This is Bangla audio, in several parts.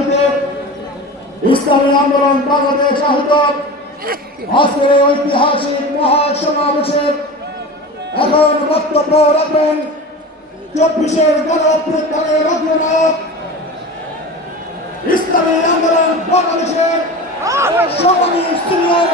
দাবিতে ইসলামী আন্দোলন বাংলাদেশ আহত আজকের ঐতিহাসিক মহাসমাবেশের এখন বক্তব্য রাখবেন চব্বিশের গণ অভ্যুত্থানের ইসলামী আন্দোলন বাংলাদেশের সবাই সিনিয়র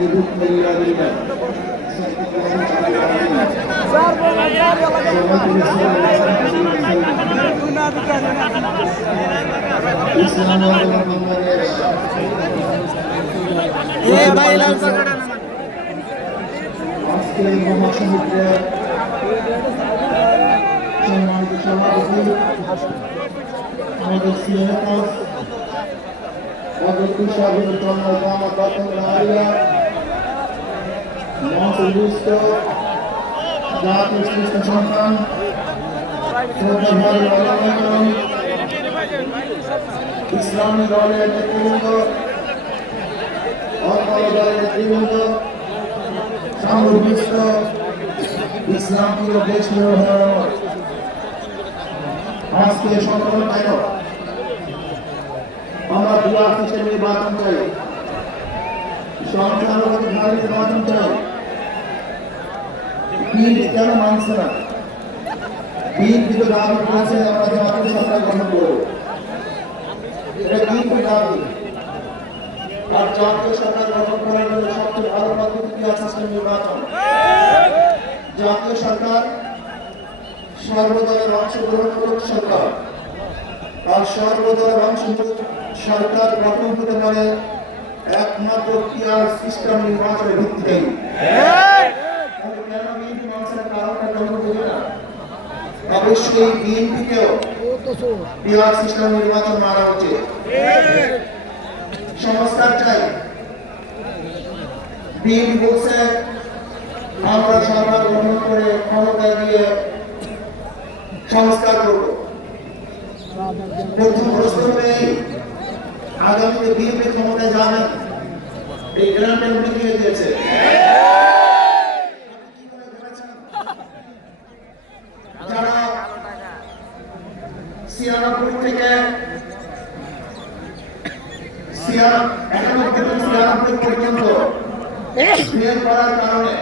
মহিলা ইসলাম আন্দোলন বাংলাদেশ আজকে এই মহাসমুদ্রের আমাদের সিএনএস অধ্যক্ষ সাহেবের জন্য আমার দর্শন মহাসংযুক্ত জাতীয় শ্রেষ্ঠ সন্তান ইসলামী দলের নেতৃবৃন্দ অন্য দলের নেতৃবৃন্দ সামগ্রিক ইসলাম প্রিয় দেশীয় আজকে সংকলন কেন আমরা বিরাট হিসেবে নির্বাচন চাই। সংখ্যালঘু নির্বাচন চাই। বিএনপি কেন মানছে না? বিএনপি তো দাবি করেছে আমরা জাতীয় সরকার গঠন করব। এটা দাবি। আর জাতীয় সরকার গঠন করার জন্য সবচেয়ে ভালো পদ্ধতি কি আছে নির্বাচন? জাতীয় সরকার সর্বদলের অংশগ্রহণমূলক সরকার। আর সর্বদলের অংশগ্রহণ সরকার গঠন হতে পারে একমাত্র পিয়ার সিস্টেম নির্বাচনের ভিত্তিতেই তাহলে কেন বিএনপি মানুষের কারণটা গ্রহণ করবে না অবশ্যই বিএনপিকেও পিয়ার সিস্টেম নির্বাচন মারা উচিত। সংস্কার চাই। বিএনপি বলছে আমরা সরকার গ্রহণ করে ক্ষমতায় গিয়ে সংস্কার করব। প্রথম প্রশ্ন এই, আগামীতে বিএনপি ক্ষমতায় যাবেন এই গ্রান্টের উনি দিয়েছে। পর্যন্ত করার কারণে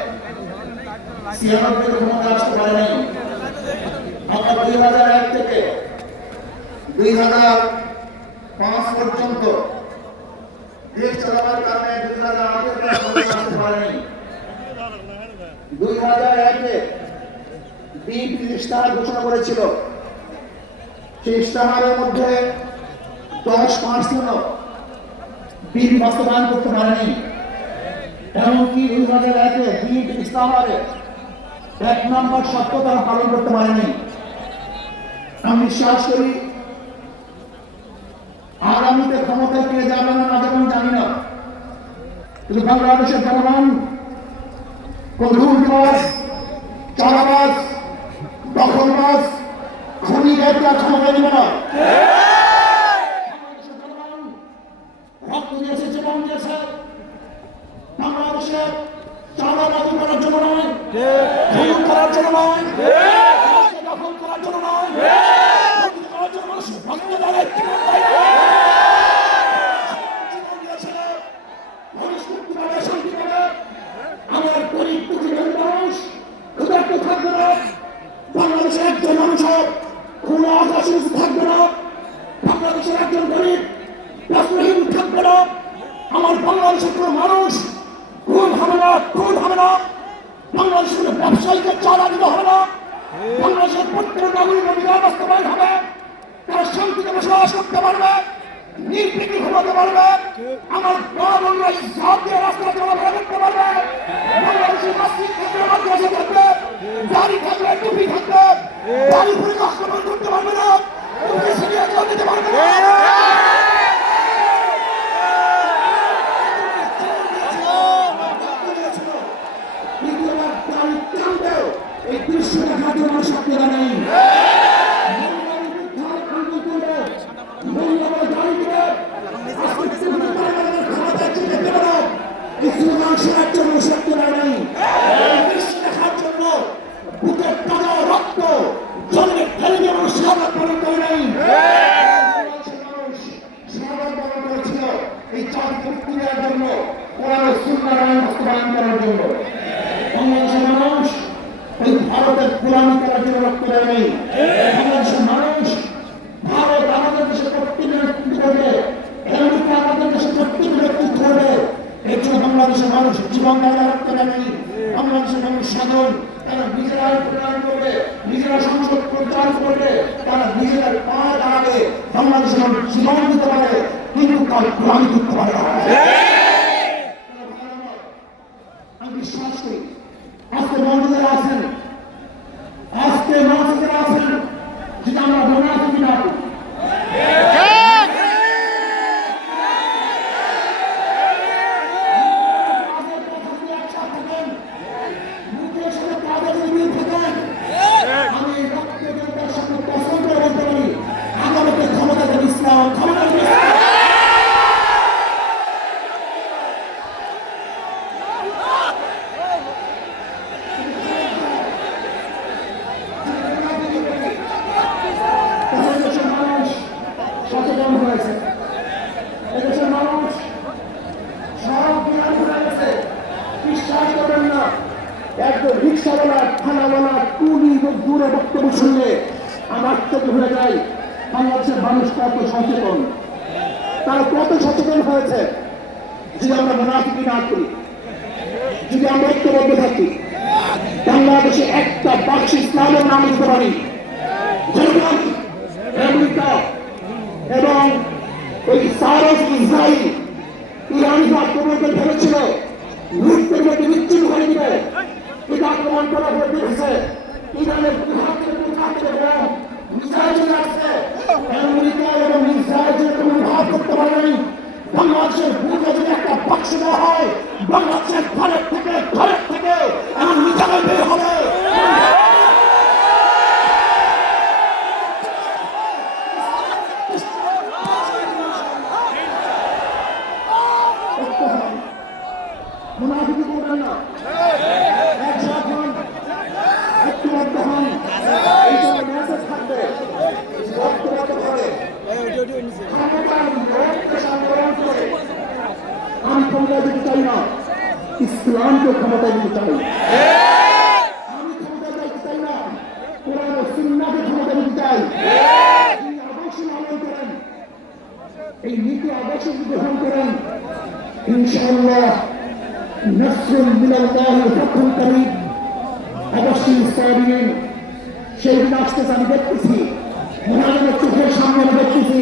দুই হাজার এক ঘোষণা করেছিল। সেই মধ্যে দশ পার্সেন্ট বিল বাস্তবায়ন করতে পারেনি। এমনকি দুই হাজার একে এক নম্বর তারা পালন করতে পারেনি। আমি বিশ্বাস করি, আগামীতে ক্ষমতায় কে যাবে না না জানি না। কিন্তু বাংলাদেশের জনগণ খনি ব্যবসা ক্ষমতা না বাংলাদেশের জনগণ রক্ত দিয়েছে জীবন দিয়েছে বাংলাদেশের চাঁদাবাজি করার জন্য নয় খুন করার জন্য নয়, দখল করার জন্য নয় করার জন্য মানুষ রক্ত দেয়। জীবন। আমার গরিব প্রতিবেদী মানুষ না বাংলাদেশের একজন মানুষ কোনো আকাশ থাকবে না বাংলাদেশের একজন গরিব রাষ্ট্রহীন থাকবে না। আমার বাংলাদেশের কোনো মানুষ খুন হবে না, খুন হবে না। বাংলাদেশের কোনো ব্যবসায়ীকে চালা দিতে হবে না। বাংলাদেশের প্রত্যেক নাগরিক অধিকার বাস্তবায়ন হবে। তারা শান্তিতে বসবাস করতে পারবে নির্বিঘ্ন ঘুমাতে পারবে। আমার মা বোনরা দিয়ে রাস্তা চলাফেরা করতে এই চাঁদ মুক্তি দেওয়ার জন্য, কোরআন সুন্দর আইন বাস্তবায়ন করার জন্য। বাংলাদেশের মানুষ এই ভারতের গোলামি করার জন্য রক্ত দেয় নেই। বাংলাদেশের মানুষ, ভারত আমাদের দেশে প্রত্যেক নেতৃত্ব করবে আমেরিকা আমাদের দেশে প্রত্যেক নেতৃত্ব করবে এর জন্য বাংলাদেশের মানুষ জীবন দেওয়া রক্ত দেয় নেই। বাংলাদেশের মানুষ সাধন তারা নিজেরা প্রণয়ন করবে, নিজেরা সংসদ পরিচালন করবে, তারা নিজেরা পা দাঁড়াবে। বাংলাদেশের জীবন দিতে পারে। কিন্তু তার গোলামি করতে পারে না আমি বিশ্বাস করি আজকে মন্দিরে আছেন আজকে মসজিদে আছেন যেটা আমরা মোনাফিকি না করি। কাজের কথা যদি একসাথে থাকেন, মুখের সাথে কাজের যদি মিল থাকেন, আমি এই রক্তদাতার সাথে পছন্দ করে বলতে পারি আগামীতে ক্ষমতা দেবে ইসলাম ক্ষমতা দেবে ইসলাম। এদেশের মানুষ সচেতন হয়েছে এদেশের মানুষ সব জ্ঞান হয়ে গেছে বিশ্বাস করেন না একজন রিক্সাওয়ালা থানাওয়ালা কুলি দূরে বক্তব্য শুনলে আমার চোখে হয়ে যায় বাংলাদেশের মানুষ কত সচেতন, তারা কত সচেতন হয়েছে যদি আমরা মোনাফিকি না করি, যদি আমরা ঐক্যবদ্ধ থাকি, বাংলাদেশে একটা বাক্স ইসলামের নাম দিতে পারি এবং ওই সারস ইসরায়েল ইরানরা আক্রমণকে ধরেছিল মৃত্যুর মধ্যে মৃত্যু করে দিবে। আক্রমণ করা হয়ে দেখেছে ইরানের বিভাগের বিভাগের মিসাইল আসছে আমেরিকা এবং ইসরায়েল কোনো ভাব করতে পারেনি বাংলাদেশের বুকে যদি একটা বাক্স দেওয়া হয়, বাংলাদেশের ঘরের থেকে ঘরের থেকে এমন মিসাইল বের হবে মুনাফিকি করবেন না একসাথ হন ঐক্যবদ্ধ হন এই জন্য মেসেজ থাকবে ঐক্যবদ্ধ করে ক্ষমতার লোককে সংগ্রহণ করে আমরা যেতে চাই না, ইসলামকে ক্ষমতায় নিতে চাই। আমি ক্ষমতা যাইতে চাই না, কোরআন সুন্নাকে ক্ষমতা নিতে চাই। আদর্শ আমল করেন। এই নীতি আদর্শ চোখের সামনে দেখতেছি।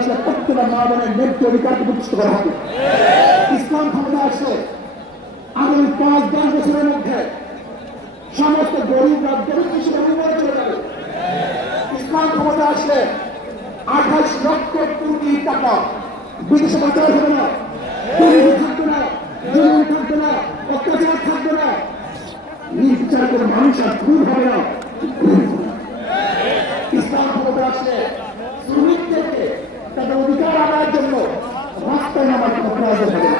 আসলে প্রত্যেকটা মা বোনের ন্যায্য অধিকারকে প্রতিষ্ঠিত করা হবে। ইসলাম ক্ষমতা আসলে আগামী পাঁচ, দশ বছরের মধ্যে সমস্ত গরিব রাজ্যের চলে যাবে। ইসলাম ক্ষমতা আঠাশ লক্ষ কোটি টাকা। বিদেশে পাচার হবে না। দুর্নীতি থাকবে না। জুলুম থাকবে না। অত্যাচার থাকবে না। নির্বিচার করে মানুষ আর হবে না ইসলাম ক্ষমতা আসলে শ্রমিকদেরকে তাদের অধিকার আদায়ের জন্য রাস্তায় নামার কোনো প্রয়োজন হবে না ইসলাম ক্ষমতা আসলে কৃষক শ্রমিক মজদুররা তাদের অধিকারকে প্রতিষ্ঠিত করার জন্য ইসলামী সরকার তাদেরকে নিয়ে বহু বছর ধরে তাদের প্রাপ্য তাদের কাছে পৌঁছে দেবে।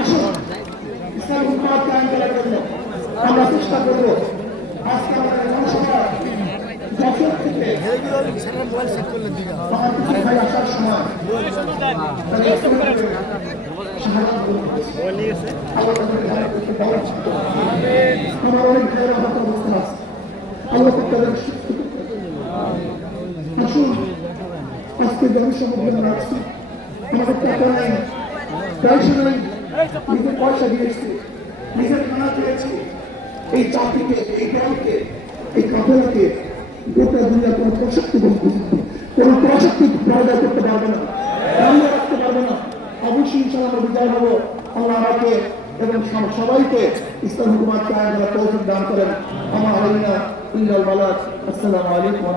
আসুন আমরা চেষ্টা করব আজকে আমাদের জনসভা আসার সময়। আজকে জনসভা আমরা রাখছি আমাদের টাকা নাই পয়সা নাই নিজের পয়সা দিয়েছি নিজের খানা পেয়েছি এই জাতিকে এই দলকে এই কাফেলাকে গোটা দুনিয়া কোনো প্রশক্তি করতে পারবে না দাঁড়িয়ে রাখতে পারবে না অবশ্যই ইনশাল্লাহ আমরা বিজয় হব আল্লাহ আমাকে এবং সবাইকে ইসলাম হুকুমাত করার তৌফিক দান করেন। আমার আলাইনা ইল্লাল বালাক। আসসালামু আলাইকুম।